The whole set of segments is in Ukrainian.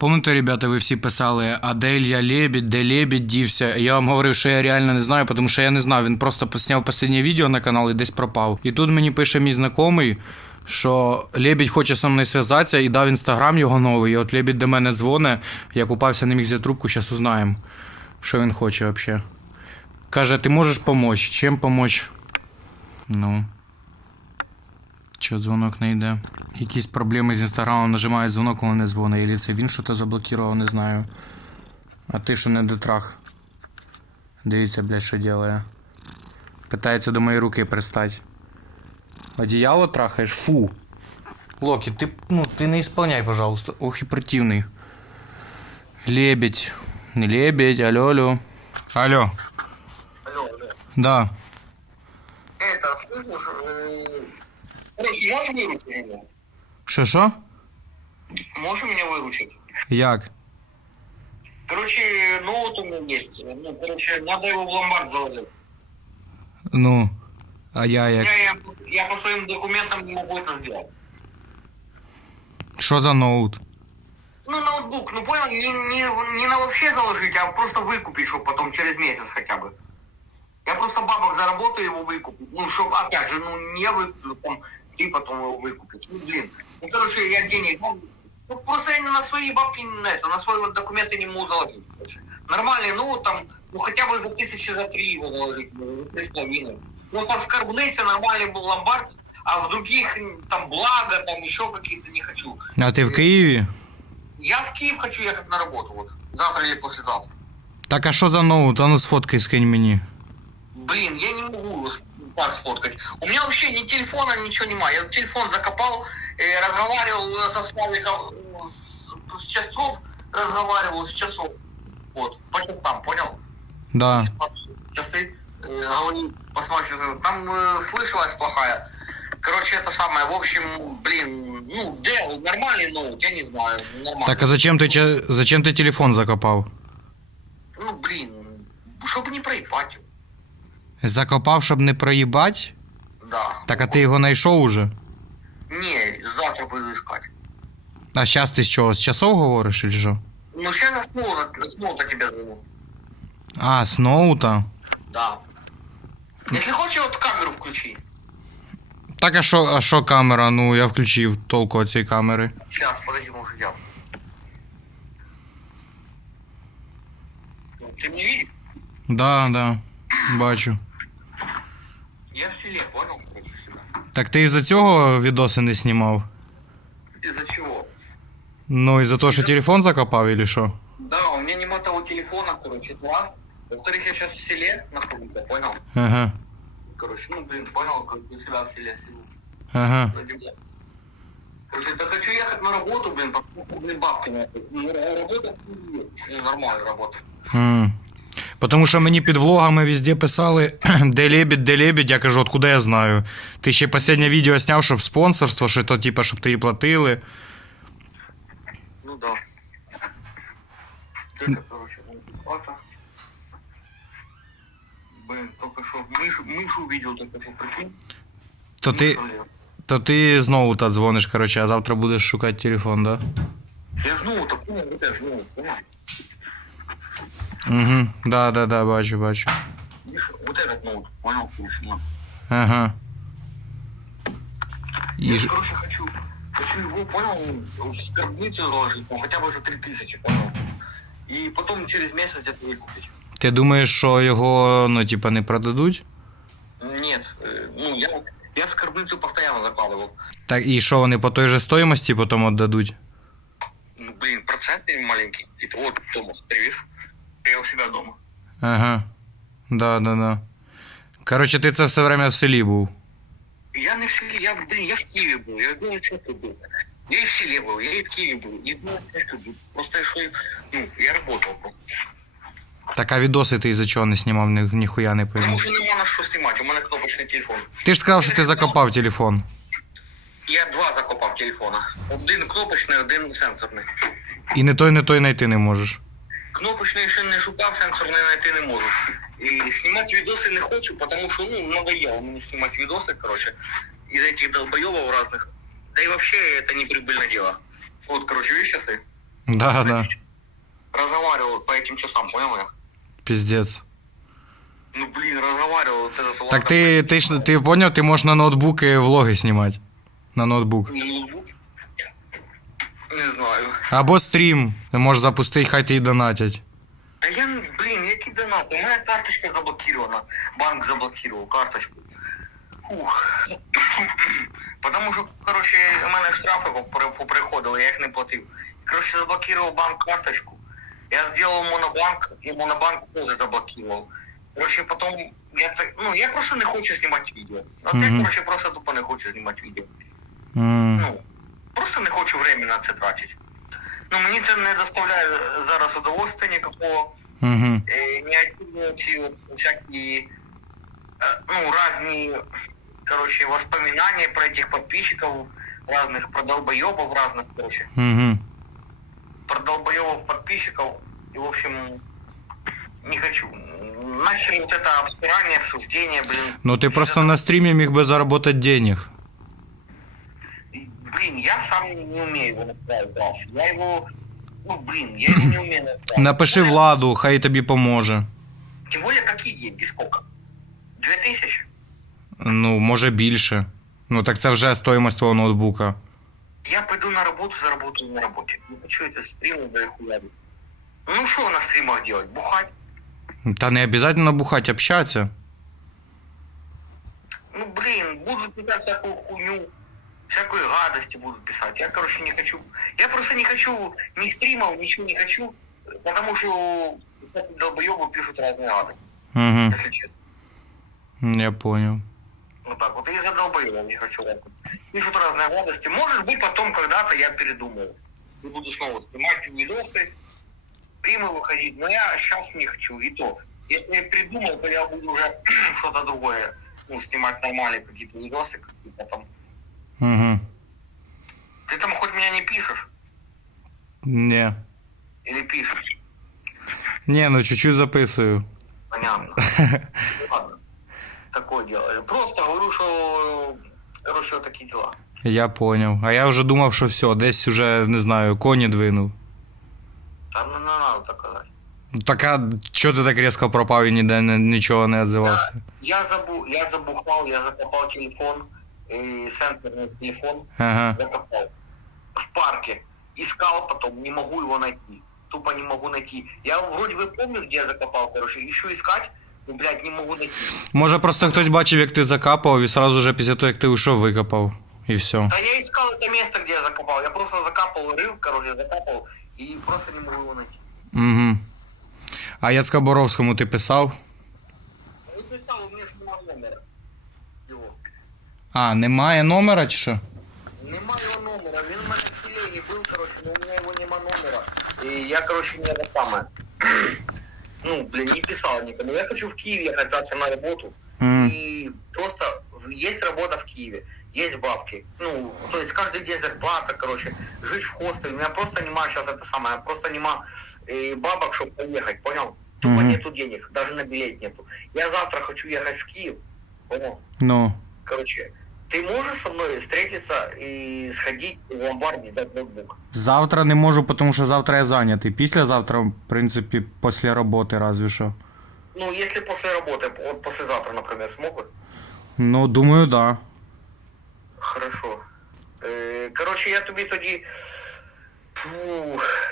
Пам'ятаєте, ребята, ви всі писали, а де Ілья Лебідь, де Лебідь дівся. Я вам говорив, що я реально не знаю, тому що я не знав. Він просто посняв останнє відео на канал і десь пропав. І тут мені пише мій знайомий, що Лебідь хоче зі мною зв'язатися і дав інстаграм його новий. І от Лебідь до мене дзвоне, я купався, не міг взяти трубку, зараз узнаємо, що він хоче взагалі. Каже, ти можеш помочь? Чим помочь? Ну. Чо дзвонок не йде? Якісь проблеми з інстаграмом нажимає дзвонок, коли не дзвонить. Или це він щось заблокував, не знаю. А ти що не дотрах? Дивіться, блядь, що ділає. Питається до моєї руки пристати. Одіяло трахаєш? Фу. Локі, ти, ну, ти не ісполняй, пожалуйста. Ох і противний. Лебедь. Не лебедь, алло, алло. Алло. Алло, алло. Да. Это, слышишь, э, Короче, можешь выручить меня? Що що? Можешь меня выручить? Як? Короче, ноут у меня есть. Ну, короче, надо его в ломбард заложить. Ну. А я як? Я, я, я по своим документам не могу это сделать. Що за ноут? Ну, ноутбук, ну понял, не, не, не на вообще заложить, а просто выкупить, чтобы потом через месяц хотя бы. Я просто бабок заработаю его выкупить. Ну, чтобы, опять же, ну, не выкуплю, там, ты потом его выкупишь. Ну, блин. Ну, короче, я денег... Ну, ну, просто я на свои бабки, на это, на свои вот документы не могу заложить. короче. Нормальный, ну, там, ну, хотя бы за тысячи, за три его заложить, ну, три с половиной. Ну, там в Скорбнице нормальный был ломбард, а в других, м, там, благо, там, еще какие-то не хочу. А ти в Києві? Я в Киев хочу ехать на работу, вот. Завтра или послезавтра. Так а що за ноут? А ну сфоткай, скинь мені. Блин, я не могу Так сфоткать. У меня вообще ни телефона, ничего нема. Я телефон закопал, э, разговаривал со Славиком э, с, с часов, разговаривал с часов. Вот, по часам, понял? Да. Часы, э, говорю, посмотришь, там э, слышалась плохая. Короче, это самое, в общем, блин, ну, Dell, нормальный ноут, я не знаю, нормально. Так а зачем че- зачем ти телефон закопав? Ну, блин, чтобы не проебать. его. Закопав, щоб не проїбать? Да. Так а ти його знайшов уже? Не, завтра буду искать. А зараз ти з чого? З часов говориш, чи що? Ну, сейчас снова, снова тебя зову. А, з ноута? Да. Если хочешь, вот камеру включи. Так а що, а що камера? Ну я включив толку цієї камери. Сейчас, подожди, может, я. Ну, Ты меня видишь? Да, да. Бачу. Я в селе, понял, короче, себя. Так ти із-за цього відоси не знімав? Из-за чего? Ну, із-за того, що телефон закопав, или що? Да, у меня нема того телефона, короче, это раз. Во-вторых, я сейчас в селе нахожусь, понял? Ага. Короче, ну, блин, понял, как у себя в селе сижу. Ага. на земле. Короче, да хочу ехать на работу, блин, потому блин, бабки нахуй. Ну, работа, ну, нормальная работа. М. Потому що мені під влогами везде писали, де лебідь, де лебідь, я кажу, откуда я знаю. Ти ще останнє відео зняв, щоб спонсорство, що то, типа, щоб ти їй платили. Ну да. Это, короче, это. Блин, только что мышу, мышу увидел, только что прикинь. То ти, Мышу лев. то ти знову та дзвониш, короче, а завтра будеш шукати телефон, да? Я снова так понял, вот я снова, понял? Угу. Да, да, да, бачу, бачу. Миша, вот этот ноут, понял, короче, на. Ага. Я, І ж... короче, хочу, хочу его, понял, в скорбницу заложить, ну, хотя бы за 3000, понял? И потом через месяц это выкупить. Ти думаєш, що його, ну, типа, не продадуть? Нет, э, ну я, я в скорбницу постоянно закладывал. Так, і що вони по той же стоїмості потім віддадуть? Ну, блин, проценты маленькие. Это вот дома, смотри, видишь? Я у себя дома. Ага. Да, да, да. Короче, ти це все время в селі був. Я не в селе, я, блин, я в Киеве был, я думаю, что ты был. Я и в селе был, я и в Киеве был, и думал, что ты был. Просто я шел, ну, я работал. просто. Так, а відоси ти із-за чого не знімав, ні, ніхуя не пойму. Потому что нема на що знімати, у мене кнопочний телефон. Ти ж сказав, що ти закопав телефон. Я два закопав телефона. Один кнопочний, один сенсорний. І не той, не той знайти не можеш. Кнопочний ще не шукав, сенсорний знайти не можу. І знімати відоси не хочу, тому що ну надоело мені знімати відоси, короче, из этих долбоебов разных. Да и вообще это не прибыльное дело. Вот, короче, видишь часы? Да, да. Разговаривал по этим часам, понял я? Піздець. Ну, блин, разговаривал, вот это Так ти, ти ж ти поняв, ти можеш на ноутбуки влоги знімати. На ноутбук. Ноутбук? Не знаю. Або стрім. Ти можеш запустити, хай ти і донатять. Да я, блин, який донат? У мене карточка заблокирована. Банк заблокировал карточку. Ух. Потому що, короче, у мене штрафи попри- поприходили, я їх не платив. Короче, заблокировал банк карточку. Я сделал монобанк, и монобанк тоже заблокировал. Короче, потом я так, ну, я просто не хочу знімати відео. От я, Мгм. короче, просто тупо не хочу знімати відео. М, Ну, просто не хочу времени на це тратити. Ну, мені це не доставляє зараз удовольствия ніякого. Мгм. Э, неактивные ці от всякие, э, ну, разные, короче, воспоминания про этих подписчиков, разных про долбоебов, разных, короче, Мгм. про долбоебов подписчиков. И, в общем, не хочу. Нахер вот это обсирание, обсуждение, блин. Ну ти просто на стрімі міг би заробити денег. И, Блин, я сам не умею его направить, да. Я его, ну, блин, я его не умею направить. Напиши владу, хай тобі поможе. Тем более, какие деньги, сколько? Две тысячи? Ну, може більше. Ну так це вже стоїмость твого ноутбука. Я пойду на работу, заработаю на работе. Не хочу это стримы, да и хуяри. Ну что на стримах делать? Бухать? Та не обов'язково бухати, общатися. Ну блин, будут писать всякую хуйню, всякую гадости будут писать. Я, короче, не хочу... Я просто не хочу ни стримов, ничего не хочу, потому что всякие долбоебы пишут разные гадости, Угу. если честно. Я понял. Вот так вот. И из-за долбоебов не хочу. так вот. Пишут разные гадости. Может быть, потом когда-то я передумаю. И буду снова снимать видосы, стримы выходить. Но я сейчас не хочу. И то, если я придумал, то я буду уже что-то другое. Ну, снимать нормальные какие-то видосы, какие-то там. Угу. Ты там хоть меня не пишешь? Ні. Или пишешь? Ні, ну чуть-чуть записую. Понятно. Ну, Ладно. Такое дело. Просто говорю, что... Короче, вот такие дела. Я понял. А я вже думав, що все, десь уже, не знаю, коні двинув. Там не надо так казать. Ну, Так а чого ти так різко пропав і ніде не, нічого не відзивався? Я, забу, я забухал, я закопал телефон, э, сенсорный телефон, Ага. закопал в парке. Искал потом, не могу его найти. Тупо не могу найти. Я вроде бы помню, где я закопал, короче, ищу искать, но, блядь, не могу найти. Може просто хтось бачив, як ти закапав, і сразу же після того, як ти ушов, викопав. І все. Да я искал это место, где я закопал. Я просто закапал, рыл, короче, закапал, и просто не могу его найти. Угу. А Яцка Боровському ти писав? А, немає номера чи що? Нема його номера, він у мене в телегі був, короче, но у мене його нема номера. І я, короче, не это самое. Ну, блин, не писал никому. Я хочу в Киев ехать завтра на работу. М. И просто в- есть работа в Киеве, есть бабки. Ну, то есть каждый день зарплата, короче, жить в хостеле. У меня просто нема сейчас это самое, просто нема э, бабок, чтобы поехать, понял? Тупо Мгм. нету денег, даже на билет нету. Я завтра хочу ехать в Киев, понял? Ну. Короче, ты можешь со мной встретиться и сходить в ломбард сдать ноутбук? Завтра не можу, тому що завтра я зайнятий. Післязавтра, в принципі, після роботи разве що. Ну, если после работы, вот послезавтра, например, смог бы? Ну, думаю, да. Хорошо. Е, Короче, я тобі тоді. Фу,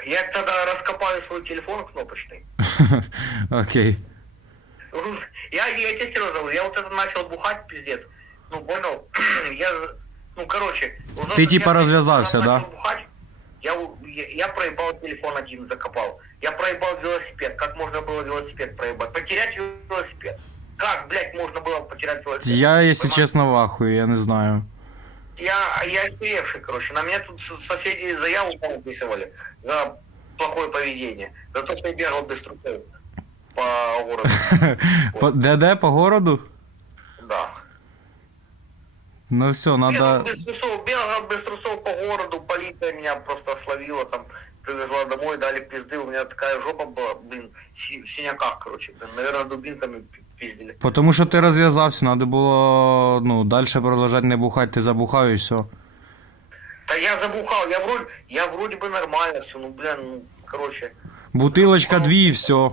я тоді розкопаю свій телефон кнопочний. Окей. Я, я тебе серьезно говорю, я вот это начал бухать, пиздец. Ну, понял? я, ну, короче. вот Ты я типа развязался, начал да? бухать, я, у- я, я проебал телефон один, закопал. Я проебал велосипед. Как можно было велосипед проебать? Потерять велосипед. Как, блядь, можно было потерять велосипед? Я, якщо Понимаешь? чесно, в ахуї, я не знаю. Я, я охуевший, короче. На меня тут с- соседи заяву написывали за плохое поведение. За то, что я бегал без трусов по городу. По- Де де по городу? Да. Ну все, Бегал надо. без трусов, бегал без трусов по городу, полиция меня просто словила, там, привезла домой, дали пизды, у меня такая жопа была, блин, си- в синяках, короче, блин, наверное, дубинками пи- пиздили. Потому що ти розв'язався, треба було ну, далі продовжувати не бухати, ти забухав і все. Да я забухал, я вроде, я вроде бы нормально все, ну, блин, ну, короче. Бутилочка дві і все.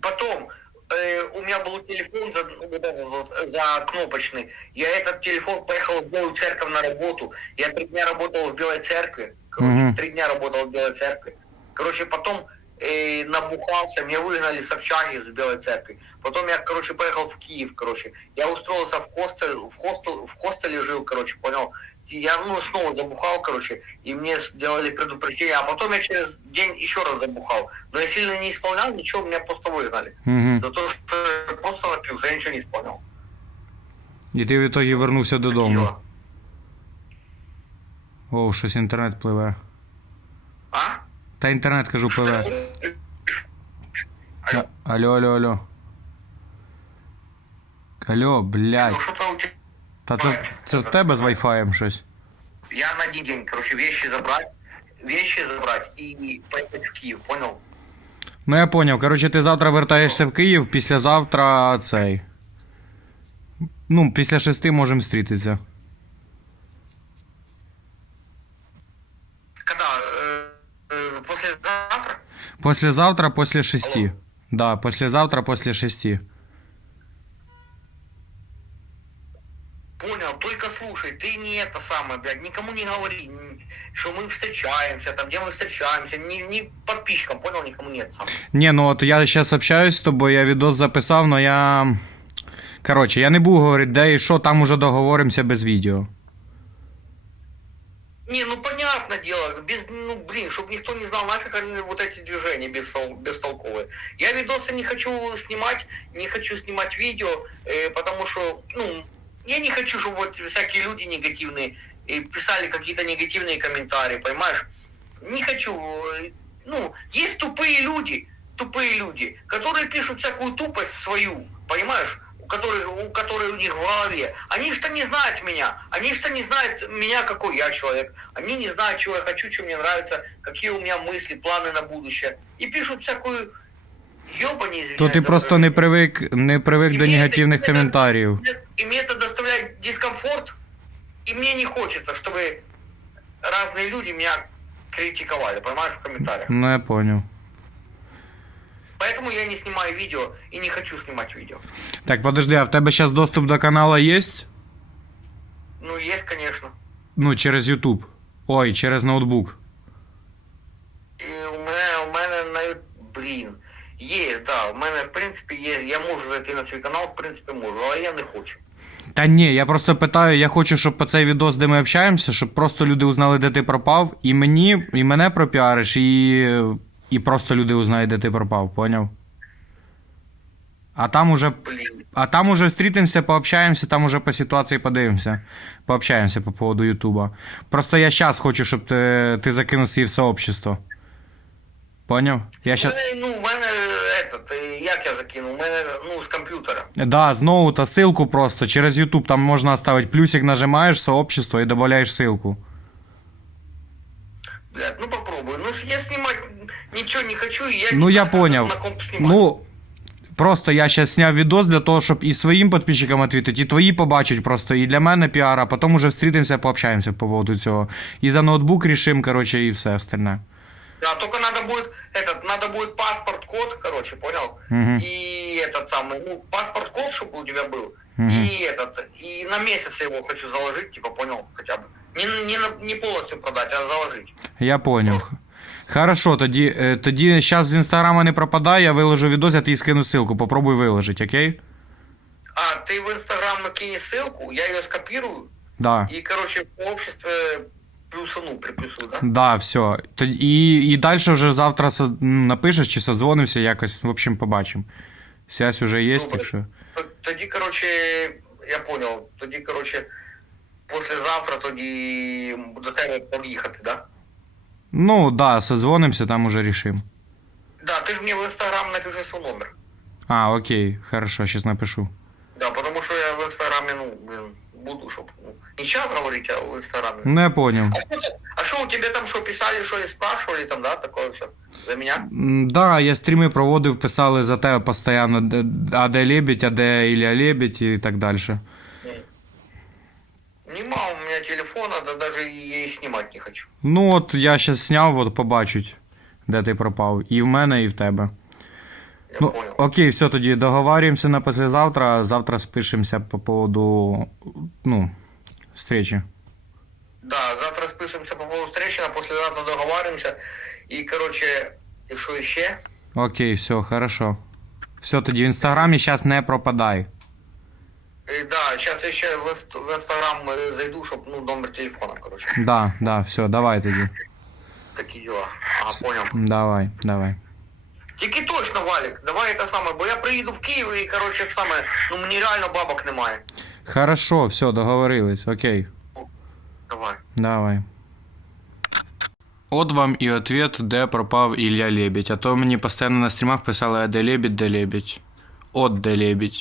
Потом, э, у меня был телефон за, вот этот вот, за кнопочный. Я этот телефон поехал в Белую Церковь на работу. Я три дня работал в Белой Церкви. Короче, Мгм. три дня работал в Белой Церкви. Короче, потом э, набухался, меня выгнали с общаги из Белой Церкви. Потом я, короче, поехал в Киев, короче. Я устроился в хостел, в хостел, в хостеле жил, короче, понял? И Я, ну, снова забухал, короче, и мне сделали предупреждение. А потом я через день еще раз забухал. Но я сильно не исполнял ничего, меня просто выгнали. Угу. За то, что я просто напился, я ничего не исполнял. І ти в ітогі вернувся додому. Дела. О, щось інтернет пливе. А? Та інтернет, кажу, пливе. Алло. Алло, алло, алло. Алло, блядь. Ну что-то у тебя... Та це, це в тебе з вайфаєм щось. Я на один день, короче, вещи забрать, вещи забрать и поехать в Киев, понял? Ну я поняв. Коротше, ти завтра вертаєшся в Київ, післязавтра цей. Ну, після шести можемо зустрітися. Когда? Э, э, послезавтра? Послезавтра після шести. Да, послезавтра після шести. Понял, только слушай, ты не это самое, блядь, никому не говори, н- что мы встречаемся, там, где мы встречаемся, ни, ни подписчикам, понял, никому нет сам. Ні, ну от я зараз общаюсь з тобою, я відос записав, но я. Коротше, я не буду говорити, де і що, там уже договоримося без відео. Не, ну Понятное дело, без, ну блин, чтобы никто не знал нафиг они вот эти движения бестол- бестолковые. Я видосы не хочу снимать, не хочу снимать видео, э, потому что, ну, я не хочу, чтобы вот всякие люди негативные э, писали какие-то негативные комментарии, понимаешь? Не хочу, э, ну, есть тупые люди, тупые люди, которые пишут всякую тупость свою, понимаешь? У которых, у которых у них в голове. Они что не знают меня. Они что не знают меня, какой я человек. Они не знают, чего я хочу, что мне нравится, какие у меня мысли, планы на будущее. И пишут всякую ёба не То ти просто не привик, не привик до негативних коментарів. И мне это доставляет дискомфорт. И мне не хочется, чтобы разные люди меня критиковали, понимаешь, в комментариях. Ну я поняв. Поэтому я не снимаю видео и не хочу снимать видео. Так, подожди, а в тебе зараз доступ до канала є? Ну, есть, конечно. Ну, через YouTube. Ой, через ноутбук. І у мене, у мене на блін. Є, да. У мене, в принципі, є. Я можу зайти на свій канал, в принципі, можу, але я не хочу. Та ні, я просто питаю, я хочу, щоб по цей відос, де ми общаємося, щоб просто люди узнали, де ти пропав, і мені, і мене пропіариш, і, і просто люди узнають, де ти пропав, поняв? А там уже. Блін. А там уже зустрітимося, пообщаємося, там уже по ситуації подивимося. Пообщаємося по поводу Ютуба. Просто я зараз хочу, щоб ти, ти закинув свій в сообщество. Поняв? Я щас... Мене, ну, у мене этот, е, як я закинув? У мене, ну, з комп'ютера. Да, знову та ссылку просто через YouTube там можна оставить плюсик, нажимаєш сообщество і додаєш ссылку. Блядь, ну попробуй. Ну, я снимать нічого не хочу, і я Ну не я знаю, як поняв. на комп знімати. Ну, просто я зараз зняв відос для того, щоб і своїм підписчикам відповідати, і твої побачать просто, і для мене піар, а потім уже зустрітимося, пообщаємося по поводу цього. І за ноутбук рішим, коротше, і все остальне. Да, только надо будет, этот, надо будет паспорт-код, короче, понял? Мгм. И этот самый, ну, паспорт-код, чтобы у тебя был. Мгм. И этот, и на месяц я его хочу заложить, типа, понял, хотя бы. Не, не, на- не полностью продать, а заложить. Я поняв. Хорошо, тоді, е, тоді зараз з інстаграма не пропадає, я виложу відос, я тобі скину ссылку, попробуй виложити, окей? А, ты в Инстаграм накини ссылку, я ее скопирую, Да. и, короче, в обществе плюсану, приплюсую, да? Да, все. Тоді, і, і далі вже завтра со- м, напишеш чи содзвонимося якось, в общем, побачимо. Связь уже є, Добре. так що. Т- Тоді, короче, я понял, тоді, короче, послезавтра тоді до тебе під'їхати, да? Ну, да, созвонимося, там уже рішим. Да, ты же мне в Инстаграм напиши свой номер. А, окей, хорошо, сейчас напишу. Да, потому что я в Инстаграме, ну, блин, буду, чтобы ну, не сейчас говорить, а в Инстаграме. Ну, я понял. А что, ты- а что у тебя там что, писали, что и спрашивали там, да, такое все? За меня? М, Да, я стріми проводив, писали за тебе постійно, де- а де Лебедь, а де Ілля Лебедь і так далі. Телефона, да даже и снимать не хочу. Ну от я щас зняв, от побачуть, де ти пропав. І в мене, і в тебе. Я Ну, понял. окей, все тоді договарюємося на післязавтра, завтра спишемося по поводу, ну, встречи. Да, завтра спишемся по поводу встречи, а послезавтра договариваемся. И, короче, и что еще? Окей, все, хорошо. Все, тоді в інстаграмі зараз не пропадай. И, да, сейчас я еще в, инст- в инстаграм э, зайду, чтобы, ну, номер телефона, короче. Да, да, все, давай тоді. Такие дела. Ага, понял. Давай, давай. Тільки точно, Валік, давай це саме, бо я приїду в Київ і, коротше, саме, ну мені реально бабок немає. Хорошо, все, договорились, окей. Давай. Давай. От вам і ответ, де пропав Ілля Лебідь. А то мені постійно на стрімах писали, а де Лебідь, де Лебідь. От де Лебідь.